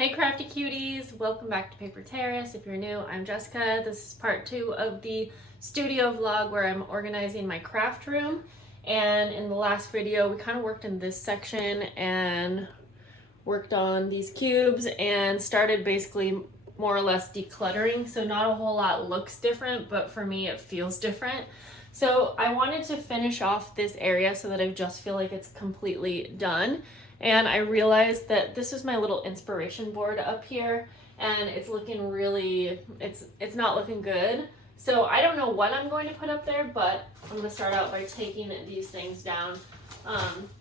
Hey crafty cuties, welcome back to Paper Terrace. If you're new, I'm Jessica. This is part 2 of the studio vlog where I'm organizing my craft room. And in the last video, we kind of worked in this section and worked on these cubes and started basically more or less decluttering. So not a whole lot looks different, but for me it feels different. So I wanted to finish off this area so that I just feel like it's completely done. And I realized that this is my little inspiration board up here and it's looking really, it's not looking good. So I don't know what I'm going to put up there, but I'm going to start out by taking these things down.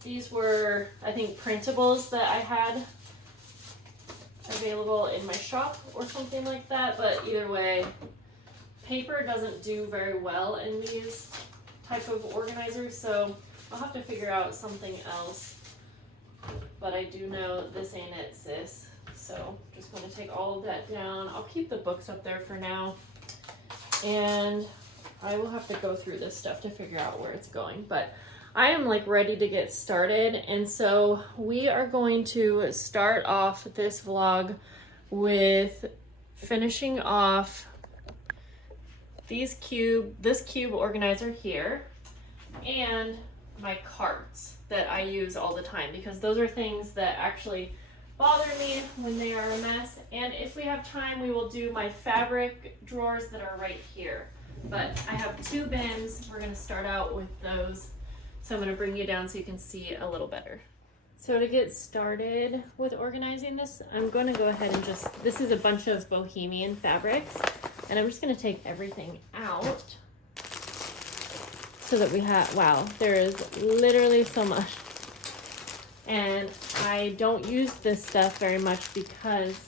These were, I think, printables that I had available in my shop or something like that, but either way, paper doesn't do very well in these type of organizers, so I'll have to figure out something else. But I do know this ain't it, sis. So just going to take all of that down. I'll keep the books up there for now. And I will have to go through this stuff to figure out where it's going. But I am like ready to get started. And so we are going to start off this vlog with finishing off this cube organizer here and my carts that I use all the time, because those are things that actually bother me when they are a mess. And if we have time, we will do my fabric drawers that are right here. But I have 2 bins. We're going to start out with those. So I'm going to bring you down so you can see a little better. So to get started with organizing this, I'm going to go ahead and this is a bunch of bohemian fabrics, and I'm just going to take everything out so that we have, wow, there is literally so much. And I don't use this stuff very much because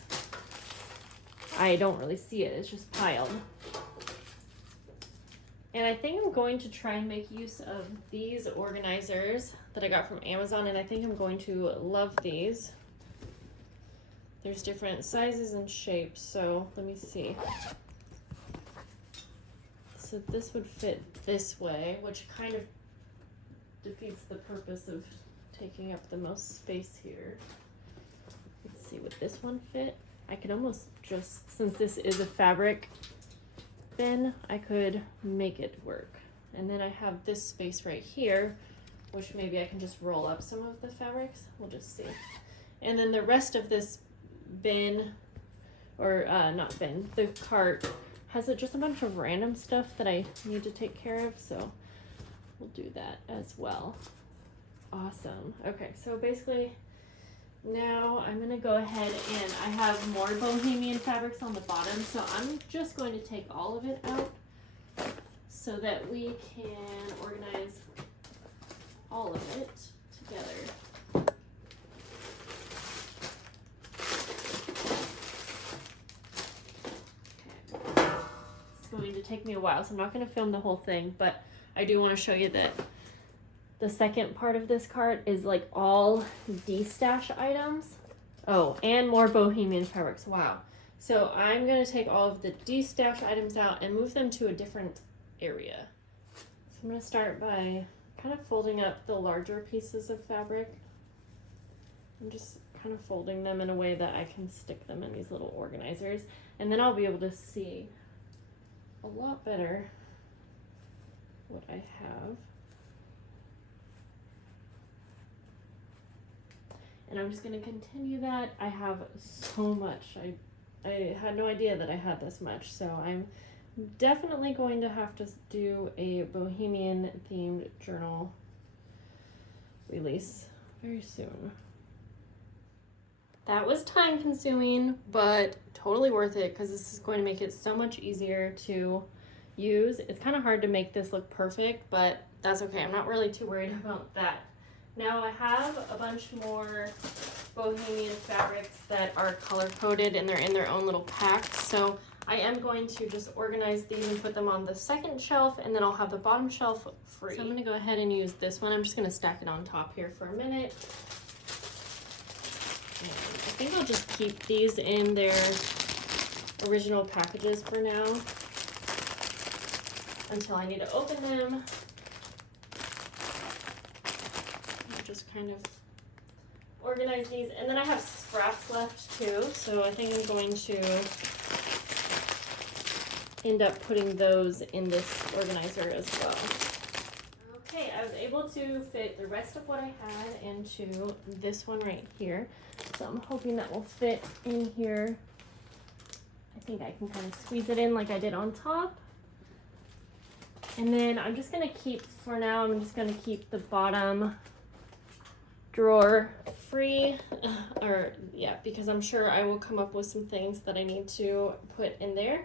I don't really see it. It's just piled. And I think I'm going to try and make use of these organizers that I got from Amazon, and I think I'm going to love these. There's different sizes and shapes, so let me see. So this would fit this way, which kind of defeats the purpose of taking up the most space here. Let's see, would this one fit? I could almost just, since this is a fabric bin, I could make it work. And then I have this space right here, which maybe I can just roll up some of the fabrics. We'll just see. And then the rest of this bin, or not bin, the cart, has just a bunch of random stuff that I need to take care of, so we'll do that as well. Awesome. Okay, so basically now I'm gonna go ahead and I have more bohemian fabrics on the bottom, so I'm just going to take all of it out so that we can organize all of it together. Going to take me a while, so I'm not going to film the whole thing, but I do want to show you that the second part of this cart is like all de-stash items. Oh, and more bohemian fabrics. Wow. So I'm going to take all of the de-stash items out and move them to a different area. So I'm going to start by kind of folding up the larger pieces of fabric. I'm just kind of folding them in a way that I can stick them in these little organizers, and then I'll be able to see a lot better what I have. And I'm just going to continue that. I have so much. I had no idea that I had this much, so I'm definitely going to have to do a bohemian themed journal release very soon. That was time consuming, but totally worth it because this is going to make it so much easier to use. It's kind of hard to make this look perfect, but that's okay. I'm not really too worried about that. Now I have a bunch more bohemian fabrics that are color coded and they're in their own little packs. So I am going to just organize these and put them on the second shelf, and then I'll have the bottom shelf free. So I'm going to go ahead and use this one. I'm just going to stack it on top here for a minute. And I think I'll just keep these in their original packages for now until I need to open them. I'll just kind of organize these. And then I have scraps left too, so I think I'm going to end up putting those in this organizer as well. Okay, I was able to fit the rest of what I had into this one right here. So I'm hoping that will fit in here. I think I can kind of squeeze it in like I did on top. And then I'm just gonna keep, for now, I'm just gonna keep the bottom drawer free, because I'm sure I will come up with some things that I need to put in there.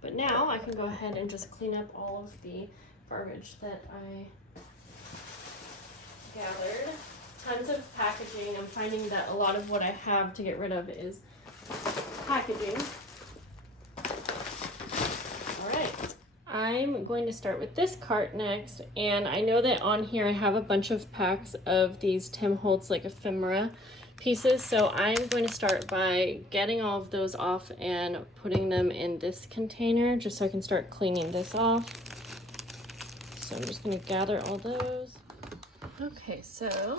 But now I can go ahead and just clean up all of the garbage that I gathered. Tons of packaging. I'm finding that a lot of what I have to get rid of is packaging. Alright, I'm going to start with this cart next, and I know that on here I have a bunch of packs of these Tim Holtz like ephemera pieces, so I'm going to start by getting all of those off and putting them in this container just so I can start cleaning this off. So I'm just going to gather all those. Okay, so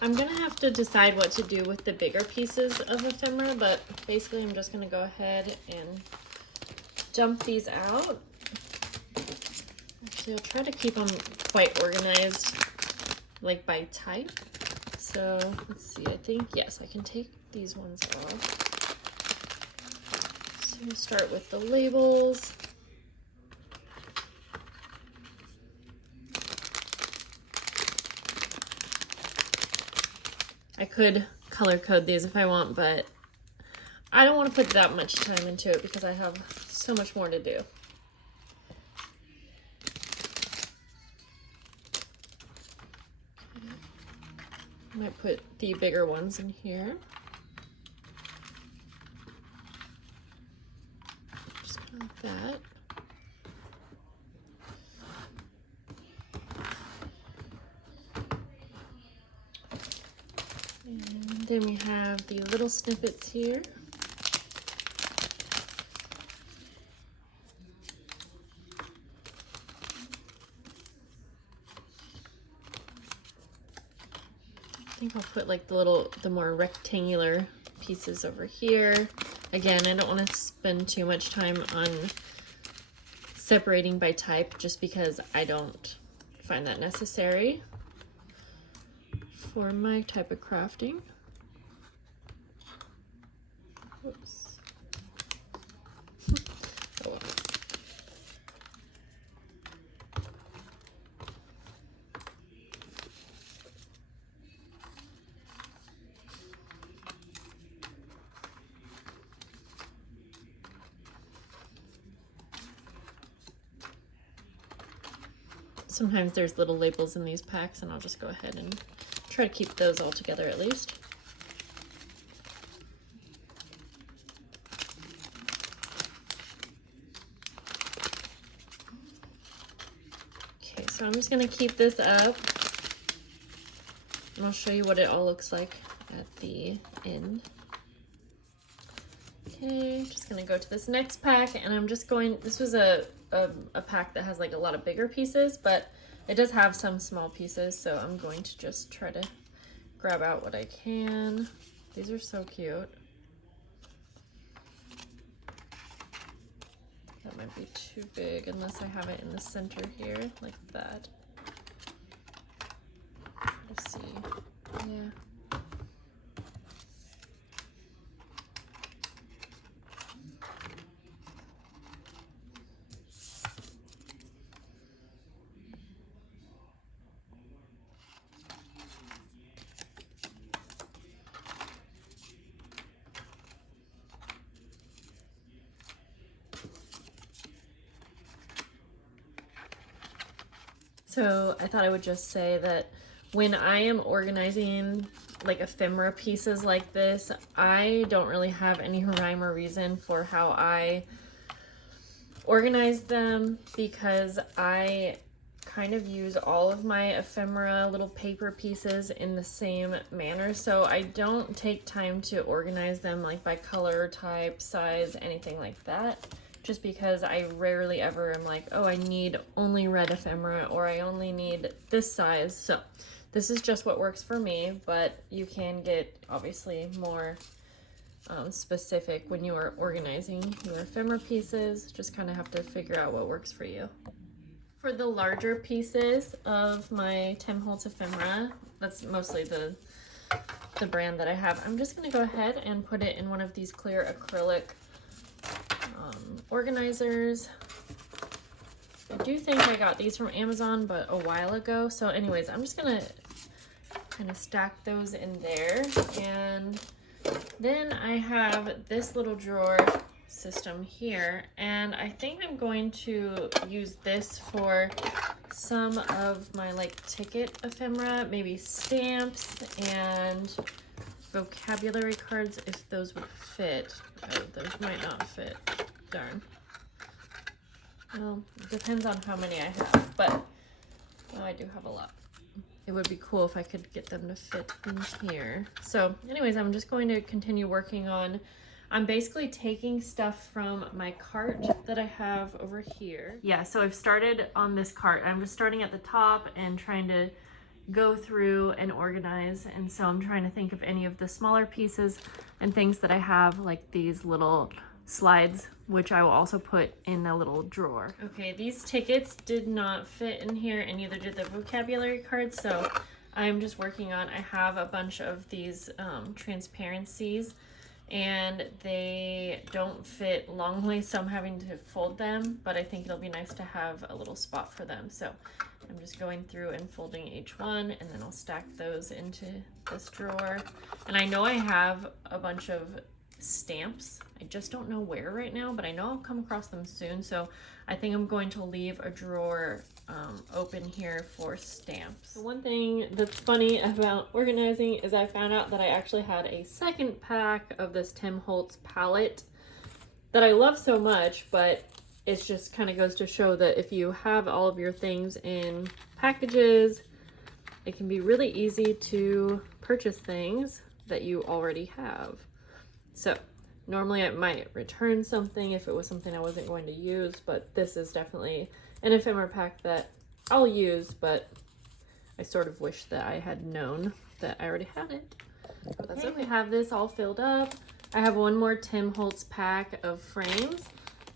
I'm gonna have to decide what to do with the bigger pieces of ephemera, but basically I'm just gonna go ahead and dump these out. Actually, I'll try to keep them quite organized, like by type. So let's see, I think, yes, I can take these ones off. So we'll start with the labels. I could color code these if I want, but I don't want to put that much time into it because I have so much more to do. I might put the bigger ones in here. Just kind of like that. And then we have the little snippets here. I think I'll put like the more rectangular pieces over here. Again, I don't want to spend too much time on separating by type just because I don't find that necessary for my type of crafting. Whoops. Oh well. Sometimes there's little labels in these packs, and I'll just go ahead and try to keep those all together at least. Okay, so I'm just going to keep this up, and I'll show you what it all looks like at the end. Okay, just going to go to this next pack, and I'm just going, this was a pack that has like a lot of bigger pieces, but it does have some small pieces, so I'm going to just try to grab out what I can. These are so cute. That might be too big unless I have it in the center here, like that. Let's see. Yeah. So I thought I would just say that when I am organizing like ephemera pieces like this, I don't really have any rhyme or reason for how I organize them because I kind of use all of my ephemera little paper pieces in the same manner. So I don't take time to organize them like by color, type, size, anything like that. Just because I rarely ever am like, oh, I need only red ephemera or I only need this size. So This is just what works for me, but you can get obviously more specific when you are organizing your ephemera pieces. Just kind of have to figure out what works for you. For the larger pieces of my Tim Holtz ephemera, that's mostly the brand that I have, I'm just going to go ahead and put it in one of these clear acrylic organizers. I do think I got these from Amazon, but a while ago. So anyways, I'm just going to kind of stack those in there. And then I have this little drawer system here, and I think I'm going to use this for some of my like ticket ephemera, maybe stamps and vocabulary cards if those would fit. Oh, those might not fit. Darn. Well, it depends on how many I have, but well, I do have a lot. It would be cool if I could get them to fit in here. So anyways, I'm just going to continue working on, I'm basically taking stuff from my cart that I have over here. Yeah, so I've started on this cart. I'm just starting at the top and trying to go through and organize. And so I'm trying to think of any of the smaller pieces and things that I have, like these little slides, which I will also put in a little drawer. Okay, these tickets did not fit in here, and neither did the vocabulary cards. So I'm just working on, I have a bunch of these transparencies, and they don't fit longly, so I'm having to fold them, but I think it'll be nice to have a little spot for them. So I'm just going through and folding each one, and then I'll stack those into this drawer. And I know I have a bunch of stamps. I just don't know where right now, but I know I'll come across them soon. So I think I'm going to leave a drawer open here for stamps. The one thing that's funny about organizing is I found out that I actually had a second pack of this Tim Holtz palette that I love so much, but it just kind of goes to show that if you have all of your things in packages, it can be really easy to purchase things that you already have. So normally I might return something if it was something I wasn't going to use, but this is definitely an ephemera pack that I'll use, but I sort of wish that I had known that I already had it. But that's okay. We have this all filled up. I have one more Tim Holtz pack of frames,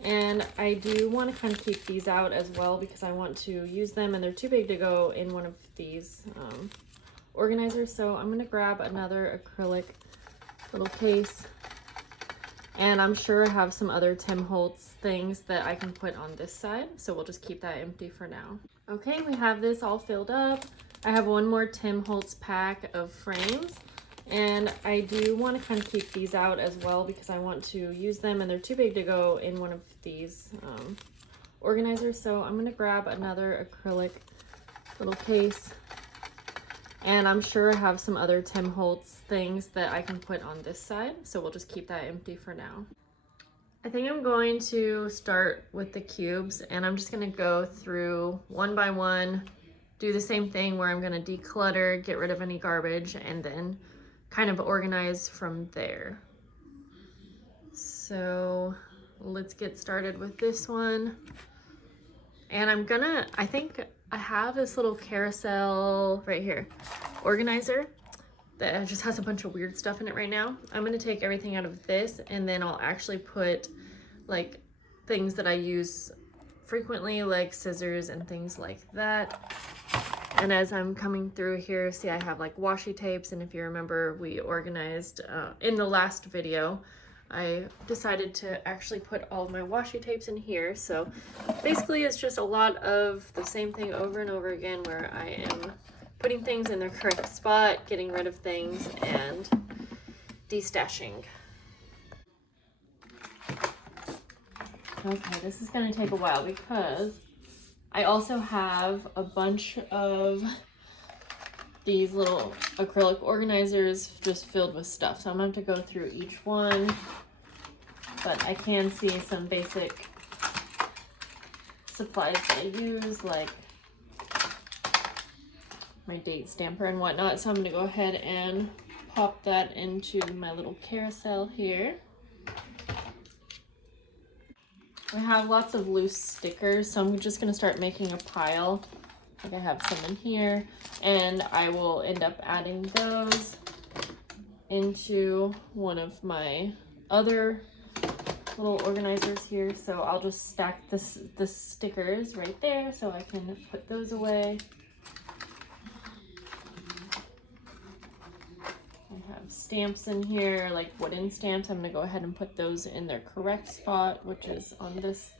and I do want to kind of keep these out as well because I want to use them, and they're too big to go in one of these organizers. So I'm going to grab another acrylic little case. And I'm sure I have some other Tim Holtz things that I can put on this side. So we'll just keep that empty for now. Okay, we have this all filled up. I have one more Tim Holtz pack of frames. And I do want to kind of keep these out as well because I want to use them, and they're too big to go in one of these organizers. So I'm going to grab another acrylic little case. And I'm sure I have some other Tim Holtz things that I can put on this side. So we'll just keep that empty for now. I think I'm going to start with the cubes, and I'm just going to go through one by one, do the same thing where I'm going to declutter, get rid of any garbage, and then kind of organize from there. So let's get started with this one. And I think I have this little carousel right here organizer that just has a bunch of weird stuff in it right now. I'm going to take everything out of this, and then I'll actually put like things that I use frequently, like scissors and things like that. And as I'm coming through here, see, I have like washi tapes, and if you remember, we organized in the last video, I decided to actually put all of my washi tapes in here. So basically it's just a lot of the same thing over and over again, where I am putting things in their correct spot, getting rid of things, and destashing. Okay, this is going to take a while because I also have a bunch of these little acrylic organizers just filled with stuff. So I'm going to have to go through each one, but I can see some basic supplies that I use, like my date stamper and whatnot. So I'm going to go ahead and pop that into my little carousel here. I have lots of loose stickers, so I'm just going to start making a pile Like I have some in here, and I will end up adding those into one of my other little organizers here. So I'll just stack the stickers right there so I can put those away. I have stamps in here, like wooden stamps. I'm gonna go ahead and put those in their correct spot, which is on this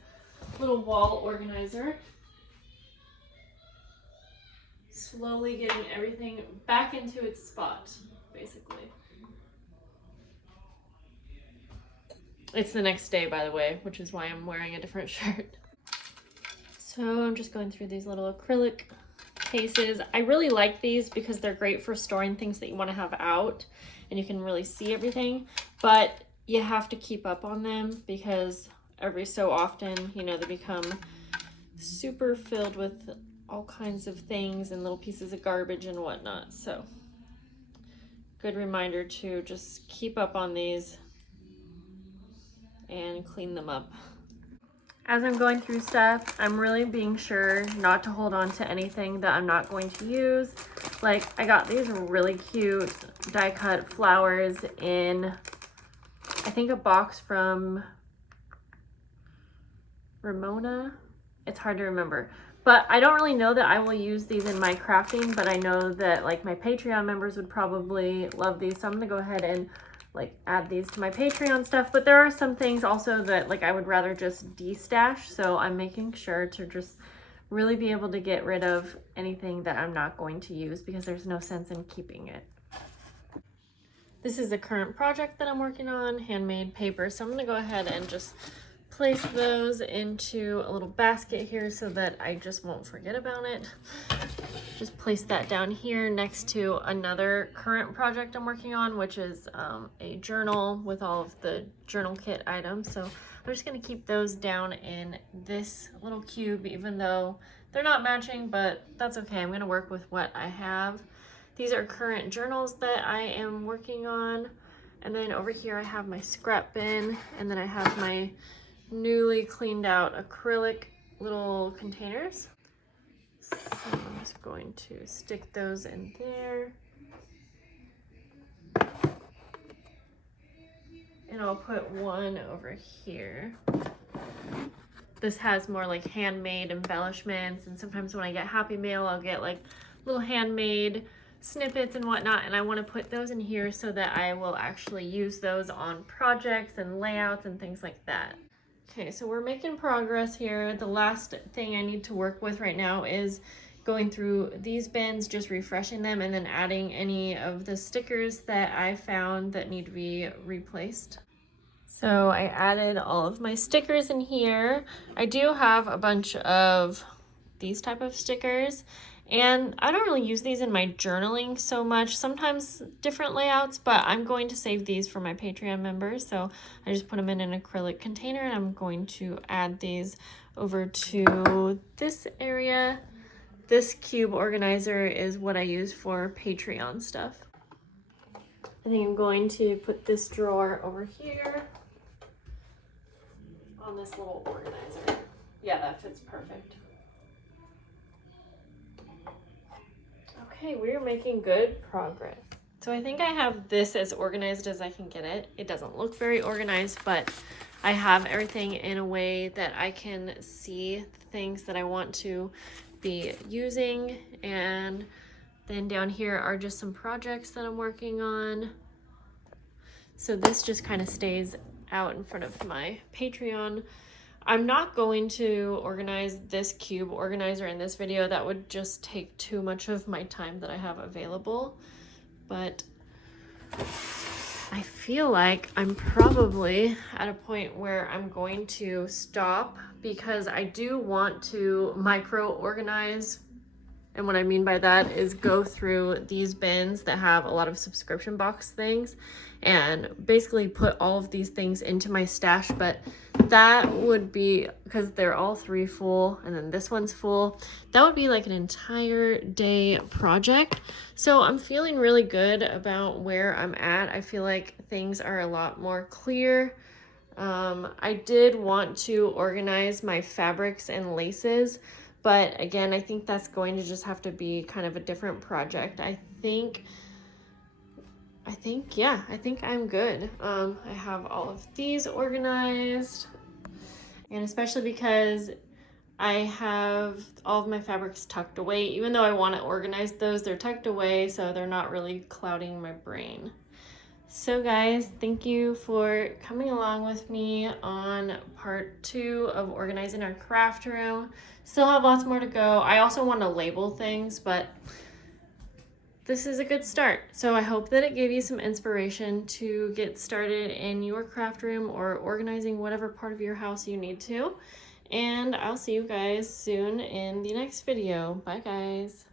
little wall organizer. Slowly getting everything back into its spot, basically. It's the next day, by the way, which is why I'm wearing a different shirt. So I'm just going through these little acrylic cases. I really like these because they're great for storing things that you want to have out and you can really see everything, but you have to keep up on them because every so often, you know, they become super filled with all kinds of things and little pieces of garbage and whatnot. So good reminder to just keep up on these and clean them up. As I'm going through stuff, I'm really being sure not to hold on to anything that I'm not going to use. Like I got these really cute die cut flowers in, I think, a box from Ramona. It's hard to remember. But I don't really know that I will use these in my crafting, but I know that like my Patreon members would probably love these. So I'm gonna go ahead and like add these to my Patreon stuff. But there are some things also that like I would rather just de-stash. So I'm making sure to just really be able to get rid of anything that I'm not going to use because there's no sense in keeping it. This is the current project that I'm working on, handmade paper. So I'm gonna go ahead and just place those into a little basket here so that I just won't forget about it. Just place that down here next to another current project I'm working on, which is a journal with all of the journal kit items. So I'm just gonna keep those down in this little cube, even though they're not matching, but that's okay. I'm gonna work with what I have. These are current journals that I am working on. And then over here I have my scrap bin, and then I have my newly cleaned out acrylic little containers. So I'm just going to stick those in there. And I'll put one over here. This has more like handmade embellishments, and sometimes when I get Happy Mail, I'll get like little handmade snippets and whatnot, and I want to put those in here so that I will actually use those on projects and layouts and things like that. Okay, so we're making progress here. The last thing I need to work with right now is going through these bins, just refreshing them, and then adding any of the stickers that I found that need to be replaced. So I added all of my stickers in here. I do have a bunch of these type of stickers, and I don't really use these in my journaling so much, sometimes different layouts, but I'm going to save these for my Patreon members. So I just put them in an acrylic container, and I'm going to add these over to this area. This cube organizer is what I use for Patreon stuff. I think I'm going to put this drawer over here on this little organizer. Yeah, that fits perfect. Okay, we're making good progress. So I think I have this as organized as I can get it. It doesn't look very organized, but I have everything in a way that I can see things that I want to be using. And then down here are just some projects that I'm working on. So this just kind of stays out in front of my Patreon. I'm not going to organize this cube organizer in this video. That would just take too much of my time that I have available. But I feel like I'm probably at a point where I'm going to stop because I do want to micro organize. And what I mean by that is go through these bins that have a lot of subscription box things and basically put all of these things into my stash. But that would be, because they're all three full and then this one's full, that would be like an entire day project. So I'm feeling really good about where I'm at. I feel like things are a lot more clear. I did want to organize my fabrics and laces, But again, I think that's going to just have to be kind of a different project. I think I'm good. I have all of these organized, and especially because I have all of my fabrics tucked away. Even though I want to organize those, they're tucked away, so they're not really clouding my brain. So guys, thank you for coming along with me on part 2 of organizing our craft room. Still have lots more to go. I also want to label things, but this is a good start. So I hope that it gave you some inspiration to get started in your craft room or organizing whatever part of your house you need to. And I'll see you guys soon in the next video. Bye guys.